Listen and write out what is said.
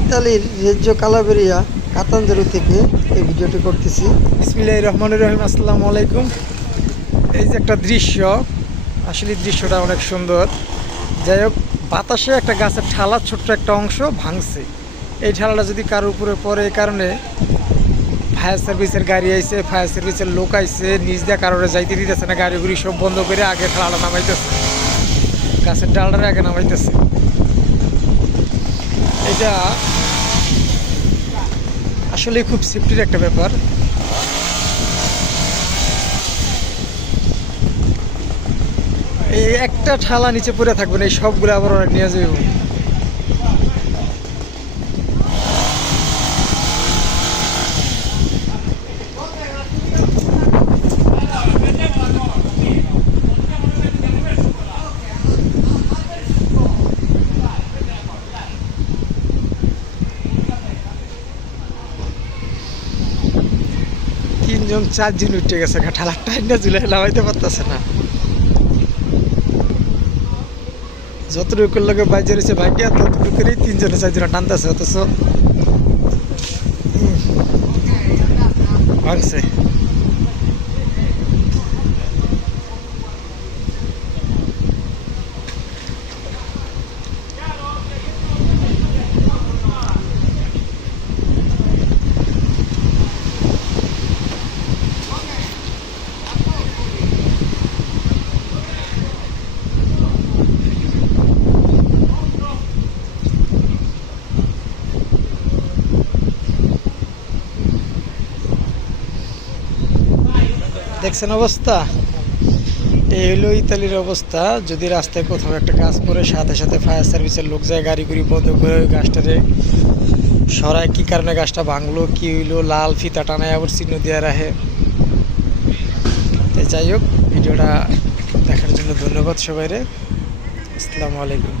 ইতালির রেজ্জো কালাবেরিয়া কাতাঞ্জেরো থেকে এই ভিডিওটি করতেছি। বিসমিল্লাহির রহমানির রহিম। আসসালামু আলাইকুম। এই যে একটা দৃশ্য, আসলে দৃশ্যটা অনেক সুন্দর। যাই হোক, বাতাসে একটা গাছের ঠালা ছোট্ট একটা অংশ ভাঙছে। এই ঠালাটা যদি কারোর উপরে পড়ে, এই কারণে ফায়ার সার্ভিসের গাড়ি আইছে, ফায়ার সার্ভিসের লোক আইছে, নিজ দিয়ে কারোরে যাইতে দিতেছে না, গাড়িগুড়ি সব বন্ধ করে আগে ঠালাটা নামাইতেছে, গাছের ডালটারে আগে নামাইতেছে। এটা আসলে খুব সেফটির একটা ব্যাপার। এই একটা ঠালা নিচে পড়ে থাকবে না, এই সবগুলো আবার অনেক নিয়ে যাবে। 3জন 4জন উঠে গেছে, ঠালা টাইনা ঝুলে নামাইতে পারতেছে না। যতটুকুর লোকে বাইজে রয়েছে ভাগ্যা, ততটুকুরই 3জনে 4জনে টানতেছে, অথচ ভাঙছে। দেখছেন অবস্থা? এই হলো ইতালির অবস্থা। যদি রাস্তায় কোথাও একটা কাজ করে, সাথে সাথে ফায়ার সার্ভিসের লোক যায়, গাড়ি গুড়ি বন্ধ করে ওই গাছটারে সরায়। কী কারণে গাছটা ভাঙলো, কী হইলো, লাল ফিতা টানায় আবার চিহ্ন দিয়ে রাখে। তাই যাই হোক, ভিডিওটা দেখার জন্য ধন্যবাদ সবাইরে। আসসালামু আলাইকুম।